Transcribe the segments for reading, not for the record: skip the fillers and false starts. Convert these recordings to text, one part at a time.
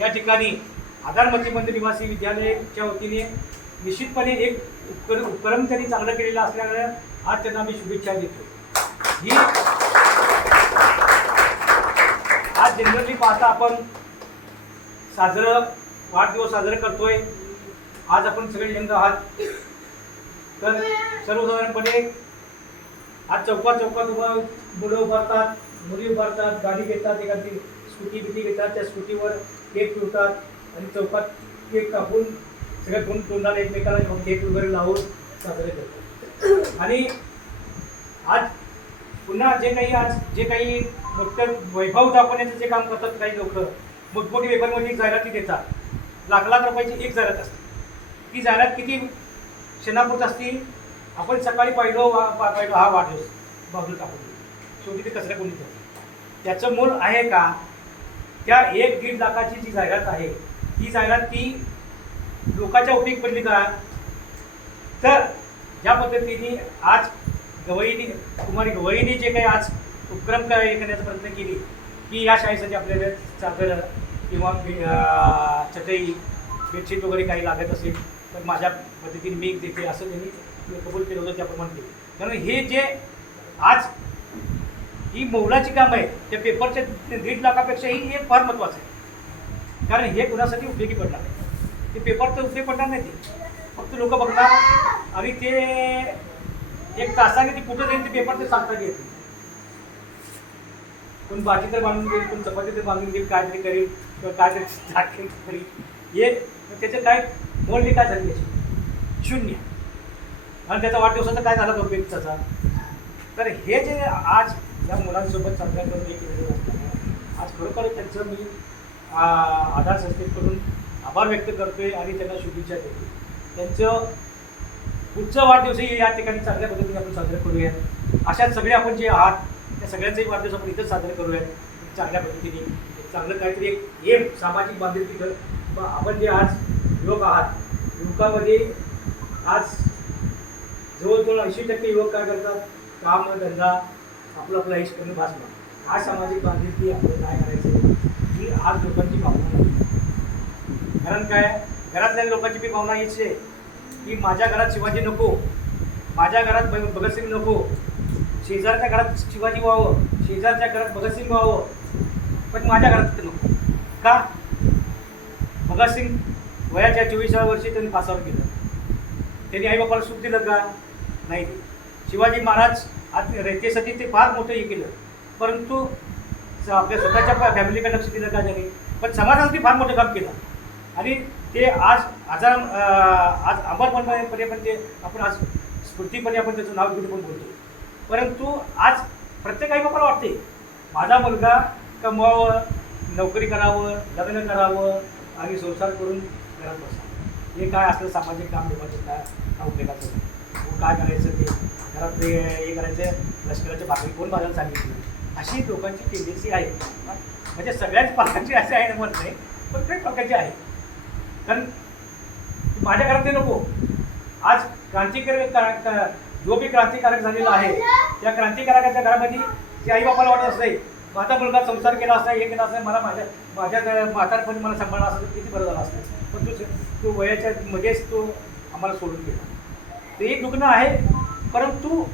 या ठिकाणी आधार मध्यमंदिर निवासी विद्यालयाच्या वतीने निश्चितपणे एक उपक्रम त्यांनी चांगलं केलेलं असल्यामुळे आज त्यांना मी शुभेच्छा देतो. ही आज जनरली पाहता आपण वाढदिवस साजरा करतोय. आज आपण सगळे यंग आहात, तर सर्वसाधारणपणे आज चौकात मुलं उभारतात, मुली उभारतात, गाडी घेतात, एखादी स्कूटी घेतात, त्या स्कूटीवर केक ठेवतात आणि चौकात केक कापून सगळ्या तोंडाला एकमेकाला केक वगैरे लावून साजरे करतात. आणि आज पुन्हा जे काही मोठं वैभव दाखवण्याचं जे काम करतात काही लोक मोठमोठी पेपरमध्ये जाहिराती देतात. लाख रुपयाची एक जाहिरात असते. ती जाहिरात किती क्षणापूर्त असती. आपण सकाळी पाहिलो हा वाढदिवस बाजूला टाकून शेवटी ते कचऱ्या कोणी ठेवतो. त्याचं मूळ आहे का त्या 1-1.5 लाखाची जी जाहिरात आहे ही जाहिरात ती लोकांच्या उपयोगी पडली का. तर ज्या पद्धतीने आज कुमारी गवईने जे काही आज उपक्रम करण्याचा प्रयत्न केली की या शाळेसाठी आपल्याला चादर किंवा चटई बेडशीट वगैरे काही लागत असेल तर माझ्या पद्धतीने मी देते असं त्यांनी कबूल केलं होतं त्याप्रमाणे. कारण हे जे आज ही मोलाची काम आहे त्या पेपरच्या 1.5 लाखापेक्षाही हे फार महत्त्वाचं आहे. कारण हे कुणासाठी उपयोगी पडणार नाही. ते पेपर तर उपयोगी पडणार नाही. ते फक्त लोक बघणार आणि ते 1 तासाने ती कुठं जाईल ते पेपर ते सांगता येत नाही. कोण भाजी तर बांधून देईल, कोण चपाती तर बांधून देईल, काहीतरी करेल किंवा काहीतरी करेल. हे त्याचं काय मोल काय झाली त्याची शून्य. आणि त्याचा वाढदिवसाचा काय झाला तो पेपरचा. तर हे जे आज या मुलांसोबत साजरा करून हे केलेलं असतं आज खरोखर त्यांचं मी आधार संस्थेकडून आभार व्यक्त करतोय आणि त्यांना शुभेच्छा देतो. त्यांचं पुढचं वाढदिवसही या ठिकाणी चांगल्या पद्धतीने आपण साजरा करूया. अशा सगळे आपण जे आहात त्या सगळ्यांचाही वाढदिवस आपण इथंच साजरा करूयात चांगल्या पद्धतीने. चांगलं काहीतरी एक सामाजिक बांधिलकी कर. आपण जे आज युवक आहात युवकामध्ये आज जवळजवळ 80% युवक काय करतात काम धंदा आपलं आयुष्य करून भासणं. हा सामाजिक बांधिलकी आपल्याला काय करायचं ही आज लोकांची भावना नाही. कारण काय घरातल्या लोकांची बी भावना हीच आहे की माझ्या घरात शिवाजी नको, माझ्या घरात भगतसिंग नको, शेजारच्या घरात शिवाजी व्हावं, शेजारच्या घरात भगतसिंग व्हावं, पण माझ्या घरात नको. का भगतसिंग वयाच्या 24व्या वर्षी त्यांनी पासावर केलं. त्यांनी आईबापाला सुख दिलं का नाही. शिवाजी महाराज आज रयतेसाठी ते फार मोठं हे केलं परंतु आपल्या स्वतःच्या फॅमिलीकडे लक्ष दिलं का त्यांनी. पण समाजासाठी फार मोठं काम केलं आणि ते आज अमरपणे पण ते आपण आज स्फूर्तीपणे आपण त्याचं नाव घेऊन पण बोलतो. परंतु आज प्रत्येक आई बापाला वाटते माझा मुलगा कमवावं, नोकरी करावं, लग्न करावं आणि संसार करून घरात बसावं. हे काय असलं सामाजिक काम लोकांचं काय उपयोगाचं काय करायचं ते घरात हे करायचं लष्कराच्या भाकरी कोण बाजारात सांगितलं. अशी लोकांची टेंडन्सी आहे. म्हणजे सगळ्याच पालकांची असे आहे म्हणत नाही पण प्रत्येक पालकांची आहे. कारण माझ्या घरात ते नको. आज जो बी क्रांतिकारक झालेला आहे त्या क्रांतिकारकाच्या घरामध्ये जे आईबापाला वाटत असते माझा मुलगा संसार केला असता हे केला असता मला माझ्या म्हातारपणी मला सांभाळला असतं किती बरं झालं असतं. पण तो वयाच्या मध्येच तो आम्हाला सोडून गेला. ते एक दुखणं आहे. परंतु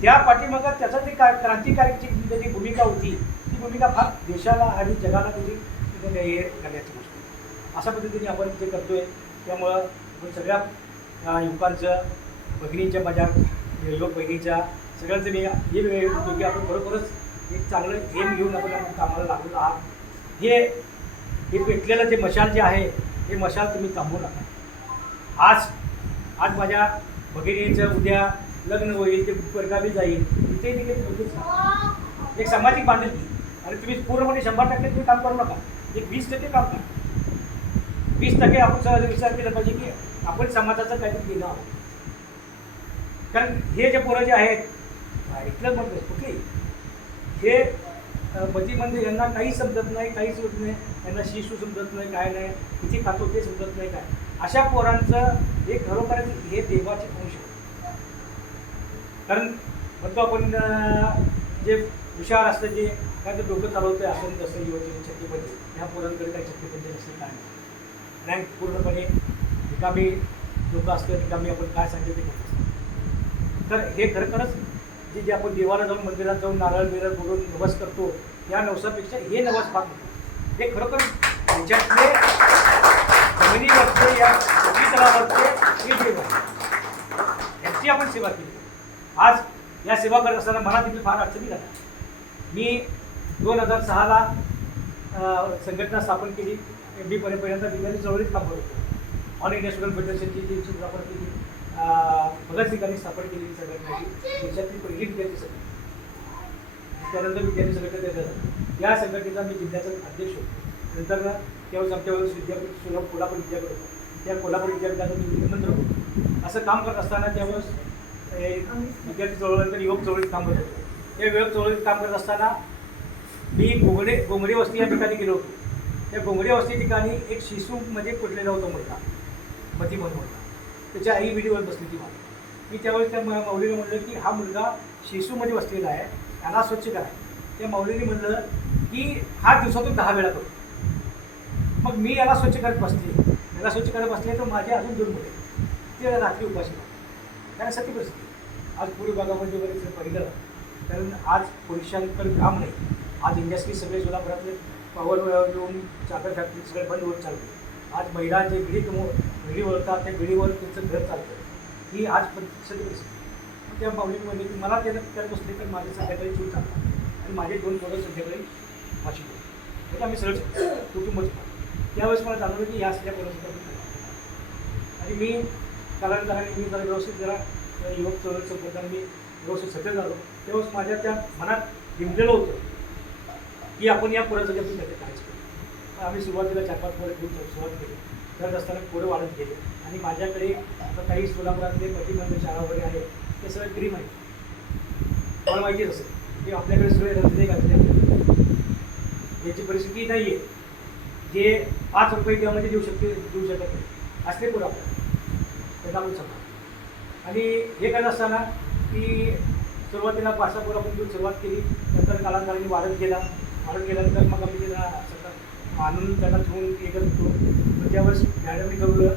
त्या पाठीमागं त्याचा जे क्रांतिकारकची त्याची भूमिका होती ती भूमिका फार देशाला आणि जगाला त्याची हे करण्याची गोष्ट. अशा पद्धतीने आपण ते करतोय. त्यामुळं सगळ्या युवकांचं भगिनींच्या माझ्या युवक बहिणीच्या सगळ्यांचं मी हे वेळ होतो की आपण खरोखरच एक चांगलं एम घेऊन आपण कामाला लागलेलो आहात. हे पेटलेलं जे मशाल जे आहे हे मशाल तुम्ही थांबवू नका. आज माझ्या भगिनीचं उद्या लग्न होईल ते परगावी जाईल इथे देखील एक सामाजिक बांधिलकी. आणि तुम्ही पूर्णपणे 100% तुम्ही काम करू नका. एक 20% काम करा. 20% आपण सहज विचार केला पाहिजे की आपण समाजाचं काहीतरी केलं आहोत. कारण हे जे पोरं जे आहेत इथलं म्हणतो कुठे हे मतीमध्ये यांना काही समजत नाही, काहीच होत नाही. यांना शिशू समजत नाही, काय नाही, किती खातो ते समजत नाही काय. अशा पोरांचं हे खरोखरच हे देवाचे अंश आहे. कारण म्हणतो आपण जे हुशार असतं जे काय ते डोकं चालवतोय असं तसं युवती छत्तीपंच ह्या पोरांकडे काही छत्तीपंच नसतं काय नाही रँक पूर्णपणे रिकामी लोक असतं रिकामी आपण काय सांगितलं ते करत असतो. तर हे खरोखरच जे आपण देवाला जाऊन मंदिरात जाऊन नारळ बिरळ बोलून नवस करतो या नवसापेक्षा हे नवस फार मोठं हे खरोखर त्याच्यातले जमिनीवरचे या तलावरचे हे देव आहे यांची आपण सेवा केली. आज या सेवा करत असताना मला तिथे फार अडचणी झाल्या. मी 2006ला संघटना स्थापन केली. MD पर्यंत विद्यार्थी चळवळीत काम करत होतो. ऑल इंडिया स्टुडंट फेडरेशनची जी स्थापन केली भगतसिंगांनी स्थापन केलेली संघटना देशातली पहिली विद्यार्थी संघटना. त्यानंतर विद्यार्थी संघटना झाली. या संघटनेचा मी जिल्ह्याचा अध्यक्ष होतो. नंतर त्यावेळेस आमच्यावेळेस विद्यापीठ कोल्हापूर विद्यापीठ होतं. त्या कोल्हापूर विद्यापीठाचं मी निमंत्रण होतो. असं काम करत असताना त्यावेळेस विद्यार्थी चळवळीनंतर युवक चळवळीत काम करत होतो. त्या युवक चळवळीत काम करत असताना मी गोंगडे वस्ती या ठिकाणी गेलो होतो. त्या गोंगडे वस्ती ठिकाणी एक शिसूमध्ये कुटलेला होता मुलगा मती म्हणून होता. त्याच्या आई विडीवर बसली ती मला. मी त्यावेळेस त्या माऊलीने म्हटलं की हा मुलगा शिसूमध्ये बसलेला आहे याला स्वच्छ करा. त्या माऊलीने म्हटलं की हा दिवसातून 10 वेळा करतो. मग मी याला स्वच्छ करत बसले तर माझे अजून 2 मुले ते रात्री उपाशी कारण सत्य परिस्थिती. आज पूर्व भागामध्ये वगैरे पाहिलं कारण आज पुरुषांकडे काम नाही. आज इंडस्ट्री सगळे सोलापुरातले पॉवर येऊन चाकर फॅक्टरी सगळे बंद होत चालते. आज महिला जे बिडी वळतात त्या बिडीवर त्यांचं घर चालतं ही आज सगळी परिस्थिती. त्या माऊलीने म्हणले की मला त्याला करत बसले तर माझे संध्याकाळी चूल चालतात आणि माझे 2 पोरं संध्याकाळी फाशी होते. म्हणजे आम्ही सरळ कुटुंबच त्यावेळेस मला जाणवलं की या सगळ्या परिस्थिती आणि मी कालांतराने मी जरा व्यवस्थित जरा युवक चळवळ संपर्काने मी व्यवस्थित सगळं झालो. तेव्हाच माझ्या त्या मनात हिमलेलं होतं की आपण या पोराचं आपण त्याचे करायचं. आम्ही सुरुवातीला 4-5 पोरं घेऊन सुरुवात केली. करत असताना पोरं वाढत गेले आणि माझ्याकडे आता काही सोलापुरातले प्रतिबंध शाळा वगैरे आहेत ते सगळं फ्री माहिती मला माहितीच असेल की आपल्याकडे सगळे रस्ते घातले याची परिस्थिती नाही आहे जे 5 रुपये त्यामध्ये देऊ शकत नाही असले पोरं आपल्याला त्याचा आपण समजा. आणि हे करत असताना की सुरुवातीला 5-6 पोरं आपण घेऊन सुरुवात केली. नंतर कालांतराने वाढत गेल्यानंतर मग आम्ही त्याला सगळं आणून त्यांना ठेवून हे करत होतो. मग त्यावेळेस मॅडमने ठरवलं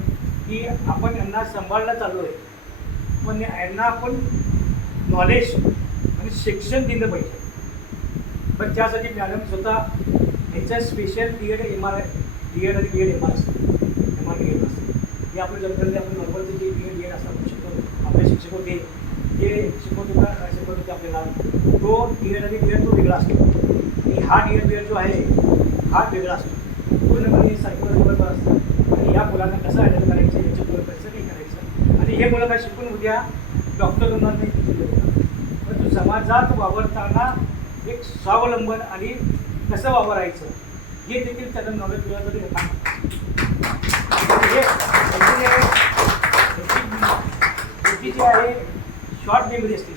की आपण यांना सांभाळला चाललो आहे पण यांना आपण नॉलेज आणि शिक्षण दिलं पाहिजे. पण त्यासाठी मॅडम स्वतः यांचं स्पेशल DED आणि BEd असतं. हे आपण जनरली आपण नॉर्मलचे जे DED असतात आपण शिकवतो आपले शिक्षक होते जे शिकवत होते आपल्याला तो DED आणि BEd तो वेगळा असतो आणि हा DED BEd जो आहे हा वेगळा असतो. पूर्णपणे सायकोलॉजीवर असतं आणि या मुलांना कसं हँडल करायचं याच्यावर कसं काही करायचं आणि हे मुलं काय शिकून उद्या डॉक्टर होणार नाही परंतु समाजात वावरताना एक स्वावलंबन आणि कसं वावरायचं हे देखील त्यांना नॉलेज मिळालं तरी हे जी आहे शॉर्ट मेमरी असते.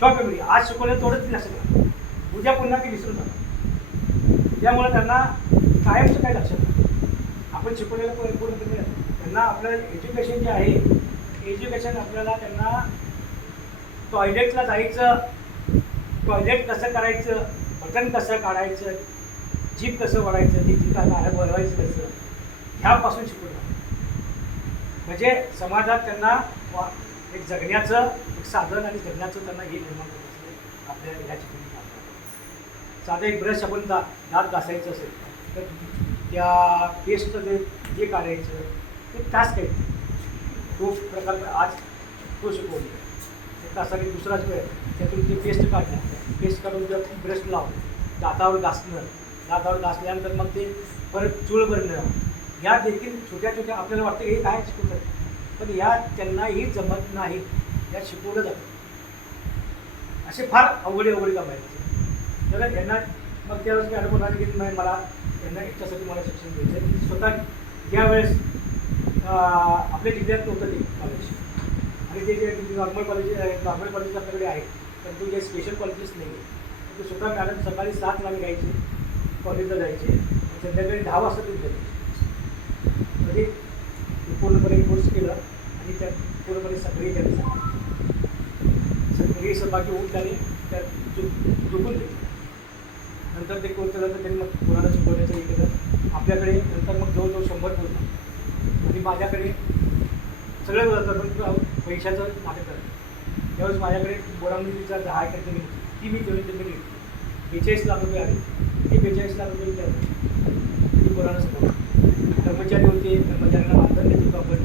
शॉर्ट मेमरी आज शिकवलं तेवढंच लक्षात राहतं उद्या पुन्हा ते विसरून जातात. त्यामुळे त्यांना कायमचं काय लक्षात नाही. आपण शिकवलेलं पूर्णपणे त्यांना आपलं एज्युकेशन जे आहे एज्युकेशन आपल्याला त्यांना टॉयलेटला जायचं टॉयलेट कसं करायचं बटन कसं काढायचं जीभ कसं वळायचं ते जीभ वळवायचं कसं ह्यापासून शिकवलं म्हणजे समाजात त्यांना एक जगण्याचं एक साधन आणि जगण्याचं त्यांना हे निर्माण करायचं आपल्या ह्या शिकवणी. साधं एक ब्रश आपण दात घासायचं असेल तर त्या पेस्टचं जे काढायचं ते टास्क आहे तो प्रकार आज तो शिकवले. एक तासाने दुसरा जो आहे त्यातून ते पेस्ट काढणं पेस्ट काढून जर ब्रश लावून दातावर घासल्यानंतर मग ते परत चूळ भरणं ह्या देखील छोट्या छोट्या आपल्याला वाटतं हे काय शिकवतात पण ह्या त्यांनाही जमत नाही या शिकवलं जातं. असे फार अवघडे काम आहेत. तर यांना मग त्यावेळेस मी अनुभव आले की मला त्यांना याच्यासाठी मला शिक्षण द्यायचं. स्वतः ज्यावेळेस आपल्या जिल्ह्यात नव्हतं ते कॉलेज आणि ते जे नॉर्मल कॉलेज आपल्याकडे आहे परंतु जे स्पेशल कॉलेजेस नाही आहे ते स्वतः मॅडम सकाळी 7ला घ्यायचे कॉलेजला जायचे संध्याकाळी 10 वाजता तुम्ही म्हणजे पूर्णपणे कोर्स केला आणि त्या पूर्णपणे सगळी त्यांनी सगळी सहभागी होऊन त्याने त्या झुकून दिली नंतर ते कोर्स केलं तर त्यांनी मग कोणाला शिकवण्याचं हे केलं. आपल्याकडे नंतर मग जवळजवळ 100 पोरं आणि माझ्याकडे सगळे पण पैशाचं नाटक करतं. त्यावेळेस माझ्याकडे बोरामणीचा 10 एकर जमीन होती, ती मी जमीन घेतली. 42 लाख रुपये आले. ते 42 लाख रुपये विचारले मी बोरानं सगळं. कर्मचारी होते, कर्मचाऱ्यांना मानधन देत होतो आपण.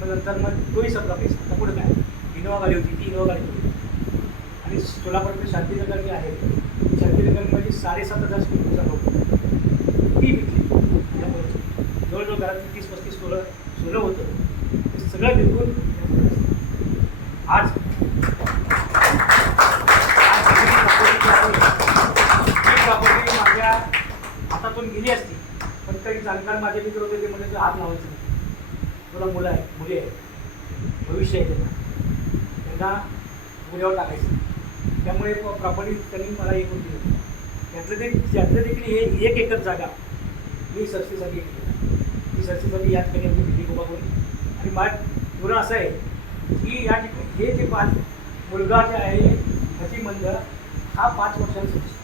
मग नंतर मग तोही सगळा पैसा. आता पुढे काय, इनोवा गाडी होती, ती इनोवा गाडी होती. आणि सोलापूरमध्ये शांतीनगर जी आहे, शांतीनगरमध्ये 7,500 स्क्वेअर फूटचा रोड ती विकली. जवळजवळ घरात 30-35 सोनं होतं. ते सगळं विकून आज प्रॉपर्टी माझ्या हातातून गेली असती, पण काही जाणकार माझे मित्र होते ते म्हणजे हात लावायचं नाही. तुला मुलं आहे, मुली आहे, भविष्य आहे, त्यांना मुलीवर टाकायचं. त्यामुळे प्रॉपर्टी त्यांनी मला हे करून दिली. त्यातलं देखील हे 1 एकर जागा मी सरसीसाठी घेतली. ती सरसीसाठी याच ठिकाणी आम्ही बिल्डिंग उभा करून. आणि माझं धोरण असं आहे की या ठिकाणी हे जे 5 मुलगा जे आहे गतिमंद हा 5 वर्षांचा असतो.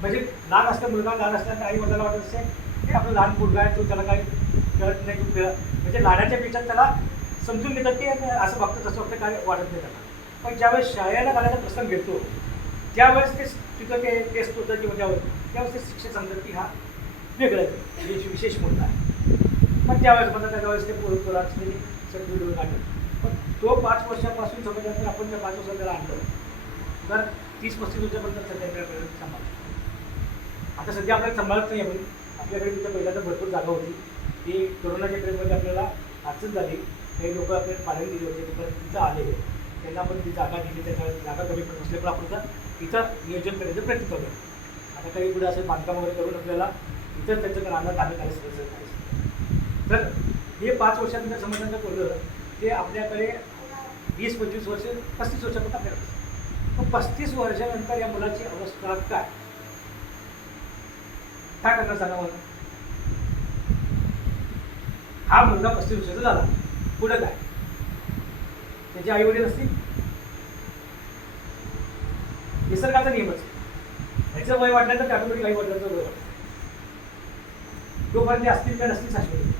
म्हणजे लहान असतं, मुलगा लहान असताना आई वडिलांना वाटत असते की आपला लहान मुलगा आहे, तो त्याला काही कळत नाही, तू म्हणजे लाडाच्या पेक्षात त्याला समजून घेतात की असं बघतं तसं वाटतं, काय वाटत नाही त्याला. पण ज्यावेळेस शाळेला घालायचा प्रसंग घेतो त्यावेळेस ते तिथं ते टेस्ट होतं किंवा त्यावेळेस ते शिक्षक सांगतात की हा वेगळं आहे, हे विशेष मुलगा आहे. पण त्यावेळेस म्हणतात त्यावेळेस ते पोराची सर्टिफिकेट काढलं. पण तो 5 वर्षापासून समजल्यानंतर आपण त्या 5 वर्षात त्याला आणलं तर 30-35 वर्षापर्यंत सध्या सांभाळतो. आता सध्या आपल्याला सांभाळत नाही. आपण आपल्याकडे तिथं पहिला तर भरपूर जागा होती. ती कोरोनाच्या पिरियडमध्ये आपल्याला अडचण झाली. काही लोक आपल्याला पालन दिले होते, पण तिथं आले, त्यांना आपण ती जागा दिली. त्या जागा कमी पण नसले पण आपण इथं नियोजन करायचं प्रयत्न करूया. आता काही पुढे असं बांधकाम वगैरे करून आपल्याला इथं त्यांचं राहणं कामे करायचं. तर हे 5 वर्षात समजण्याचं पोरं ते आपल्याकडे 20-25 वर्ष 35 वर्षापर्यंत आपल्याकडे. मग 35 वर्षानंतर या मुलाची अवस्था काय करणार सांगा मला. हा मुलगा 35 वर्षाचा झाला, पुढं काय त्याचे आई वडील असतील. निसर्गाचा नियमच ह्याचं वय वाढल्यानंतर त्या ऑटोमॅटिक आई वडिलांचं वय वाढतं. जोपर्यंत ते असतील त्या नसतील शाश्वत.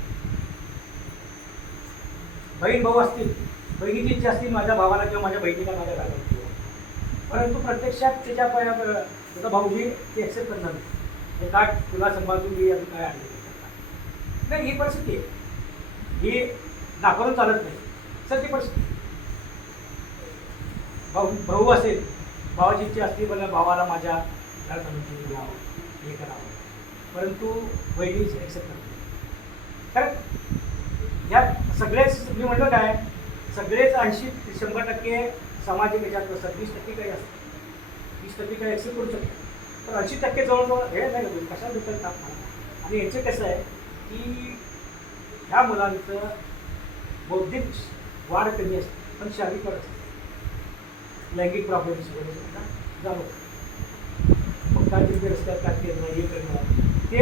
बहीण भाऊ असतील, बहिणीची इच्छा असतील माझ्या भावाला किंवा माझ्या बहिणीला माझ्या घराला, परंतु प्रत्यक्षात त्याचा भाऊजी ते ॲक्सेप्ट करणार नाही. हे काय तुला सांभाळून मी अजून काय आणलं नाही. ही परिस्थिती आहे, ही दाखवून चालत नाही सर. ती परिस्थिती भाऊ असेल, भावाची इच्छा असते बघा भावाला माझ्या घरात आणून घ्यावं, हे करावं, परंतु बहिणी ॲक्सेप्ट करते. कारण ह्या सगळेच मी म्हणतो काय, सगळेच 80-100% सामाजिक याच्यात असतात. 20% काही असतात, 20% काही ॲक्सेप्ट करू शकतात. पण 80% जवळजवळ हे नाही का कशा लोकांना ताप मला. आणि याचं कसं आहे की ह्या मुलांचं बौद्धिक वाढ कमी असते पण शारीरिक वाढ असते. लैंगिक प्रॉब्लेम्स वगैरे सुद्धा जाणवतं. मग काय तिथे रस्त्यात काय केलं नाही, हे करणं ते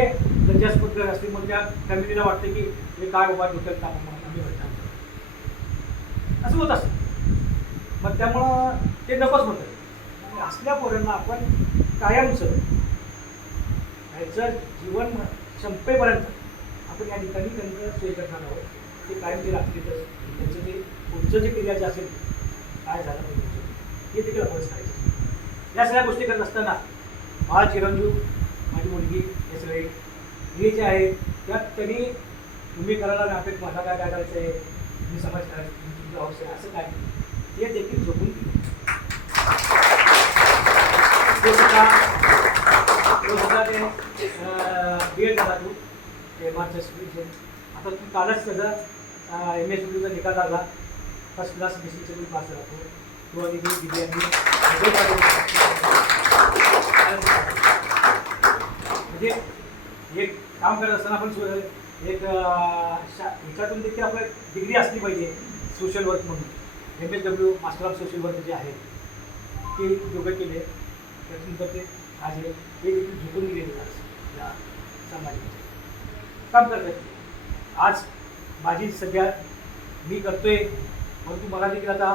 लज्जास्पद असते. मग त्या फॅमिलीला वाटतं की हे काय उभा डोक्यात टाकून म्हणून आम्ही म्हणतात असं होत असतं. मग त्यामुळं ते नकोच म्हणतात. असल्या पोरांना आपण कायमचं ह्याचं जीवन संपेपर्यंत आपण या ठिकाणी त्यांचं सोय करणार आहोत. ते कायम ते रात्रीतच त्यांचं ते पुढचं जे क्रिया जे असेल काय झालं पाहिजे हे देखील आपण करायचं. या सगळ्या गोष्टी करत असताना माझा चिरंजीव, माझी मुलगी, हे सगळे हे जे आहेत त्यात त्यांनी तुम्ही करायला नापेट माझा काय करायचं आहे, तुम्ही समाज करायचं, तुमची अवस्था असं काय हे देखील झोपून ते बी.एड झाला तू मार्च. आता तू कालच त्याचा MSWचा निकाल लागला, फर्स्ट क्लास डिस्ट्रिक्टचा पास झाला तो आणि म्हणजे एक काम करत असताना आपण एक ह्याच्यातून देखील आपलं डिग्री असली पाहिजे सोशल वर्क म्हणून. MSW master of social work जे आहे ते योग्य केले, त्याच्यानंतर ते आज हे देखील झुकून गेलेले या समाजाचे काम करतात. आज माझी सध्या मी करतोय, परंतु मला देखील आता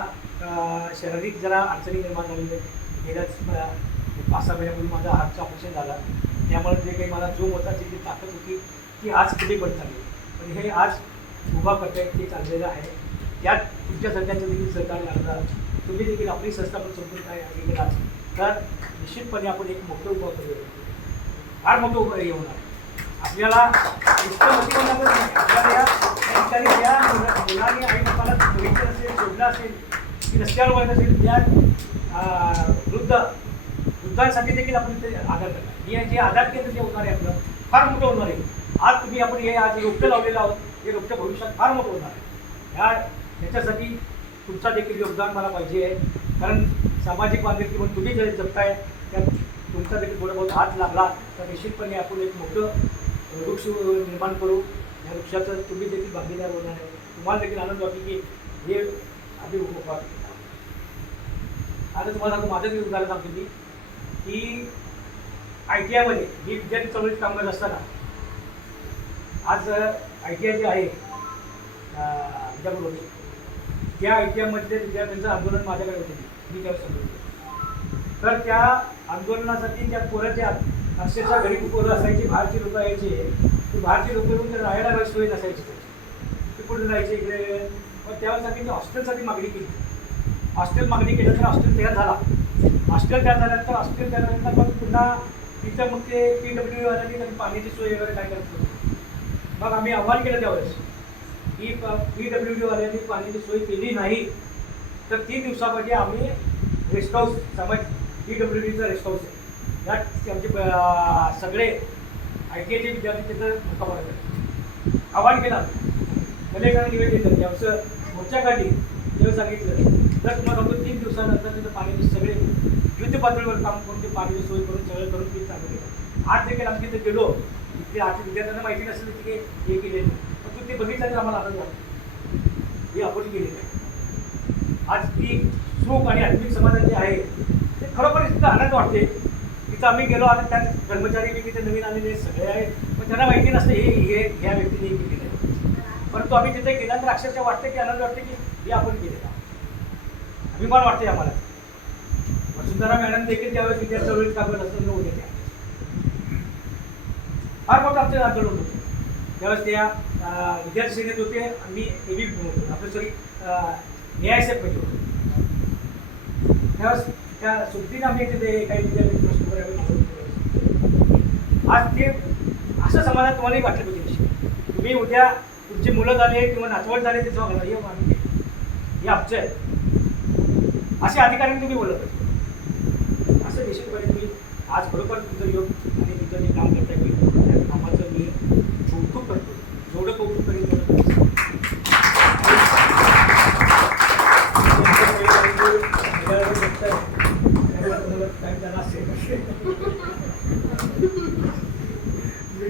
शारीरिक जरा अडचणी निर्माण झालेल्या गेल्याच 5-6 महिन्यापूर्वी माझा हार्टचं ऑपरेशन झाला. त्यामुळे जे काही मला जोम होता, जी ताकद होती ती आज कधी पण चालली. पण हे आज उभा करतायत ते चाललेलं आहे. त्यात तुमच्या सगळ्यांचं देखील सहकार्य लागणार. तुम्ही देखील आपली संस्था पण समजून काय गेलात तर निश्चितपणे आपण एक मोठं उभं करू, फार मोठं उभं हे होणार. आपल्याला इतकं मोठी होणार नाही. आपल्याला या ठिकाणी ज्या मुलांनी आई बापाला बघितलं असेल, सोडलं असेल, की रस्त्यावर वळत असेल, त्या वृद्धांसाठी देखील आपण ते आधार करणार. हे जे आधार केंद्र जे होणार आहे आपलं फार मोठं होणार आहे. आज तुम्ही आपण हे आज रोपटं लावलेलं आहोत, हे रोपटं भविष्यात फार मोठं होणार आहे. याच्यासाठी तुमचा देखील योगदान मला पाहिजे आहे. कारण सामाजिक बांधिलकी म्हणून तुम्ही जे जगताय त्यात तुमचा देखील थोडा बहुत हात लागला तर निश्चितपणे आपण एक मोठं वृक्ष निर्माण करू. या वृक्षाचं तुम्ही देखील भागीदार होणार आहे. तुम्हाला देखील आनंद वाटेल की हे आधी उभं. आता तुम्हाला माझं मी उदाहरण सांगतो मी की ITI मी विद्यार्थी चळवळीत काम करत असताना आज ITI जे आहे विजापूरमध्ये, त्या ITI मधल्या विद्यार्थ्यांचं आंदोलन माझ्याकडे होते. मी त्यावेळेस सांगितलं तर त्या आंदोलनासाठी त्या पोराच्या अक्षरशः गरीब पोरं असायची, बाहेरची लोकं यायचे. ते बाहेरची लोकं येऊन तर राहायला सोय नसायची त्याची, ते कुठे जायचे इकडे. पण त्यावेळेसाठी हॉस्टेलसाठी मागणी केली. हॉस्टेल मागणी केलं तर हॉस्टेल तयार झाला. हॉस्टेल तयार झाल्यानंतर हॉस्टेल तयार झाल्यानंतर मग पुन्हा तिथं मग ते PWD वाल्यांनी त्यांनी पाण्याची सोय वगैरे काय करत होती. मग आम्ही आव्हान केलं त्यावेळेस की PWD वाल्यांनी पाण्याची सोय केली नाही तर 3 दिवसामध्ये आम्ही रेस्ट हाऊस, समाज PWDचं रेस्ट हाऊस आहे, यात आमचे सगळे ITIचे विद्यार्थी तिथं मुक्काम करतात. आव्हान केलं कलेक्टरांनी निवेदन दिलं, त्यावेळेस मोर्चा काढली. तेव्हा सांगितलं जर तुम्हाला 3 दिवसानंतर तिथं पाण्याची सगळे युद्ध पातळीवर काम करून ते पाण्याची सोय करून सगळं करून ते चालू केलं. आज देखील आम्ही तिथे गेलो, तिथे आजच्या विद्यार्थ्यांना माहिती नसेल की हे केले, पण तू ते बघितलं तर आम्हाला आनंद वाटतो हे आपण केलेलं आहे. आज ती सुख आणि आत्मिक समाधान जे आहे ते खरोखर इतकं आनंद वाटते. तिथं आम्ही गेलो. आता त्या कर्मचारी मी तिथे नवीन आलेले सगळे आहेत, पण त्यांना माहिती नसते हे ह्या व्यक्तीने केलेलं आहे. परंतु आम्ही तिथे गेल्यानंतर अक्षरशः वाटते की आनंद वाटते की हे आपण केलेलं आहे. अभिमान वाटते आम्हाला. वसुंधरा मॅडम देखील त्यावेळेस विद्यार्थी चळवळीत काम करत असताना होते. त्या फार मोठं आमचं आंदोलन होतं. त्यावेळेस त्या विद्यार्थी सेनेत होते. आम्ही आपलं सॉरी न्यायसेफ मध्ये होतो. त्यावेळेस त्या सुट्टीनं आम्ही तिथे काही विद्यार्थी प्रश्न आज ते असं समाजात तुम्हालाही वाटलं पाहिजे. तुम्ही उद्या तुमची मुलं झाले किंवा नातवड झाले ते सांगा हे आम्ही हे आमचं आहे असे अधिकाऱ्यांनी तुम्ही बोलत पाहिजे. असं निश्चितपणे तुम्ही आज खरोखर तुमचं योग आणि तुमचं जे काम करता येईल त्या कामाचं मी कौतुक करतो. जेवढं कौतुक करेल तेवढं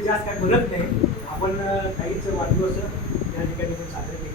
जास्त काय बोलत नाही. आपण काहीच वाढदिवस या ठिकाणी साजरे केले.